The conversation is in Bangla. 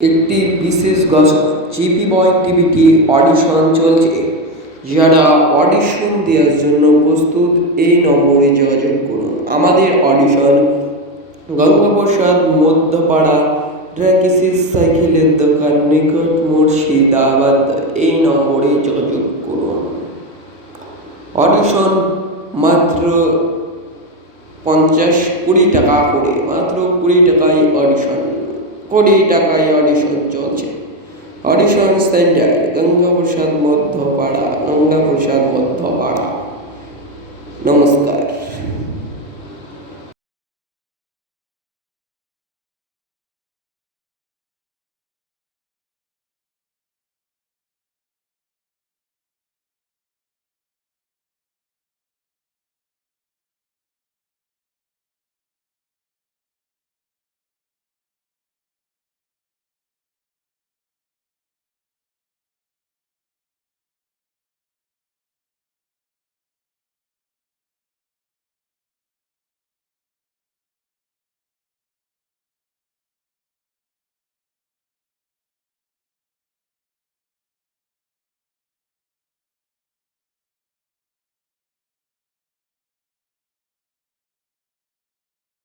একটি বিশেষ গল্প জিপি বয় টিভিটি অডিশন চলছে। যারা অডিশন দেওয়ার জন্য প্রস্তুত এই নম্বরে যোগাযোগ করুন। আমাদের অডিশন গঙ্গাপ্রসাদ মধ্যপাড়া ট্র্যাকিসিস সাইকেলের দোকান নিকট মুর্শিদাবাদ। এই নম্বরে যোগাযোগ করুন। অডিশন মাত্র 20 টাকা করে, মাত্র 20 টাকায় অডিশন, 20 টাকায় অডিশন চলছে। Audition centre Gangaprasad Madhyapara. নমস্কার।